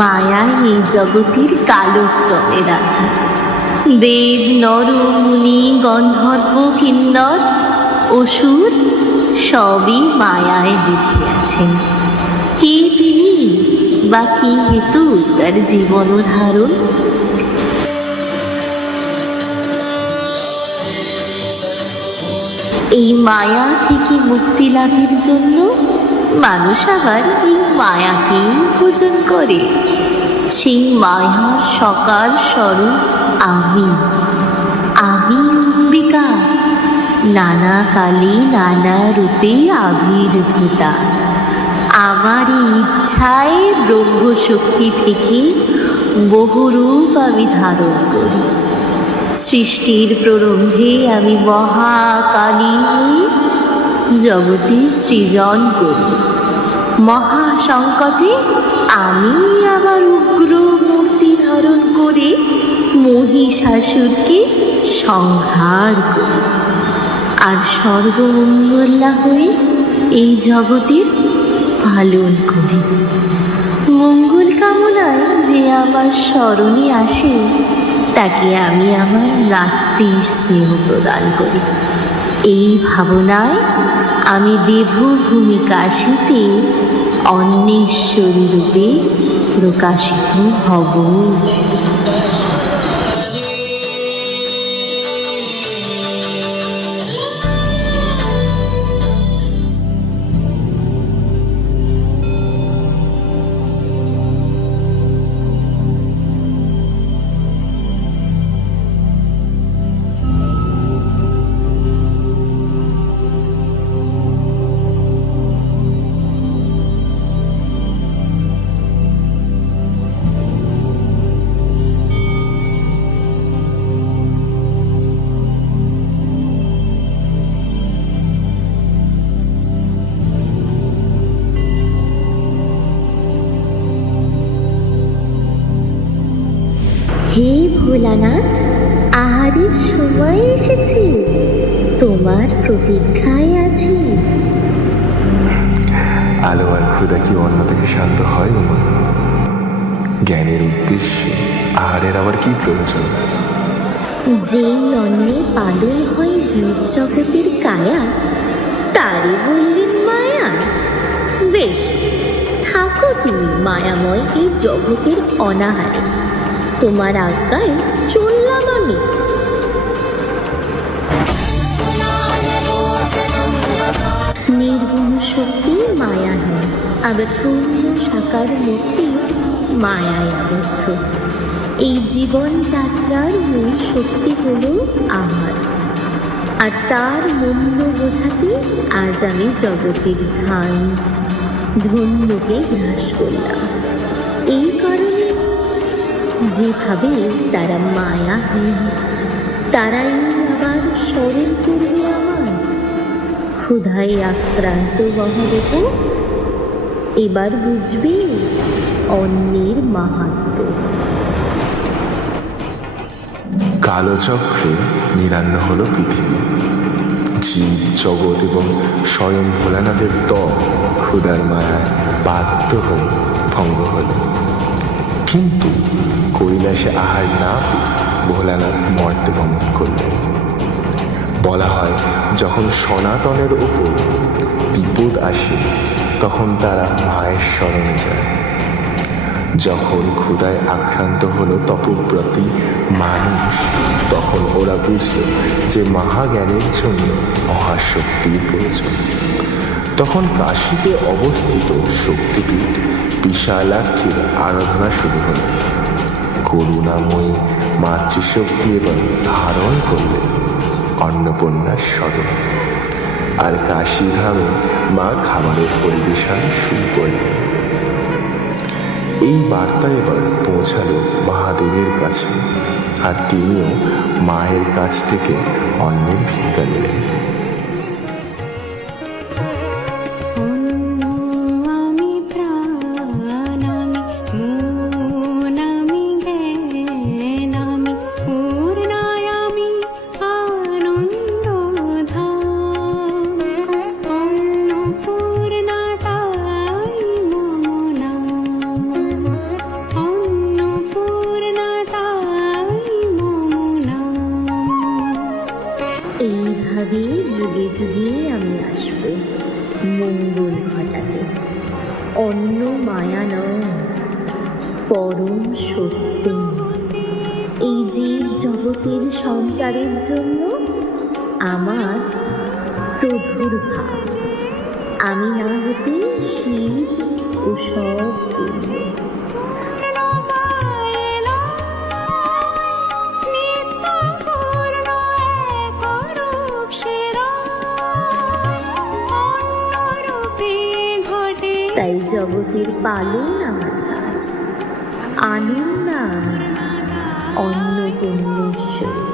মায়া এই জগতের কালক্রমের আধার। দেব নর মুনি গন্ধর্ব কিন্নর অসুর সবই মায়ায় বেঁধে আছেন। কে তিনি বা কি হেতু তার জীবন ধারণ? এই মায়া থেকে মুক্তি লাভের জন্য মানুষ আবার এই মায়াকেই ভোজন করে। সেই মায়ার সকার স্বরূপ আমি অম্বিকা, নানা কালে নানা রূপে আবির্ভূতা। আমার ইচ্ছায় ব্রহ্মশক্তি থেকে বহু রূপ আমি ধারণ করি। সৃষ্টির প্রারম্ভে আমি মহাকালী হয়ে জগতে সৃজন করি। মহাসংকটে আমি আবার উগ্র মূর্তি ধারণ করে মহিষাসুরকে সংহার করি। আর সর্বমঙ্গলা হয়ে এই জগতের পালন করি। মঙ্গল কামনায় যে আমার স্মরণে আসে তাকে আমি আমার রাত্রি স্নেহ প্রদান করি। এই ভাবনায় আমি দেবভূমি কাশীতে অন্বেশ্বরী রূপে প্রকাশিত হব। হে ভোলানাথ, আহারের সময় এসেছে, তোমার প্রতীক্ষায় আছি। আলো আর ক্ষুধা কি অন্ন থেকে শান্ত হয় উমা? জ্ঞানের উদ্দেশ্যে আহারের আবার কি প্রয়োজন? যেই অন্নে পালন হয় জীব জগতের কায়া, তারে বললেন মায়া। বেশ, থাকো তুমি মায়াময় এই জগতের অনাহারে। তোমার আজ্ঞায় চললাম আমি। নির্গুণ শক্তি মায়াহীন, আবার পূর্ণ সাকার মূর্তি মায়ায় আবদ্ধ। এই জীবন যাত্রার মূল শক্তি হল আহার, আর তার মূল্য বোঝাতে আজ আমি জগতের ধান ধন্যকে গ্রাস করলাম। এই কারণে যেভাবে তারা মায়াহীন, তারাই আবার স্মরণ করবে আমার। ক্ষুধায় আক্রান্ত মহাদেব এবার বুঝবে অন্নের মাহাত্ম্য। কালচক্রে নিরান্ন হলো পৃথিবী। জীব জগৎ এবং স্বয়ং ভোলানাথের ত্বক ক্ষুধার মায়ায় বাধ্য হয়ে ভঙ্গ হল। কিন্তু কৈলাসে আহার না ভোলানাথ মর্তে গমন করলেন। বলা হয়, যখন সনাতনের ওপর বিপদ আসে তখন তারা মায়ের শরণে যায়। যখন ক্ষুধায় আক্রান্ত হলো তপব্রতী মানুষ, তখন ওরা বুঝল যে মহাজ্ঞানের জন্য মহাশক্তির প্রয়োজন। তখন কাশীতে অবস্থিত শক্তিপীঠ বিশালাক্ষীর আরাধনা শুরু হল। করুণাময়ী মাতৃশক্তি এবার ধারণ করলেন অন্নপূর্ণার স্বরূপ। আর কাশীধামে মা খাবারের পরিবেশন শুরু করলেন। এই বার্তা এবার পৌঁছালো মহাদেবের কাছে, আর তিনিও মায়ের কাছ থেকে অন্নের ভিক্ষা নিলেন। যুগে যুগে যুগে আমি আসব মঙ্গল ঘটাতে। অন্য মায়া নয়, পরম সত্য। এই জীব জগতের সঞ্চারের জন্য আমার প্রধুর ভাব। আমি না হতে শিব ও সব তুল্য। তাই জগতের পালন আমার কাজ, আনন্দ আমি অন্নপূর্ণেশ্বরী।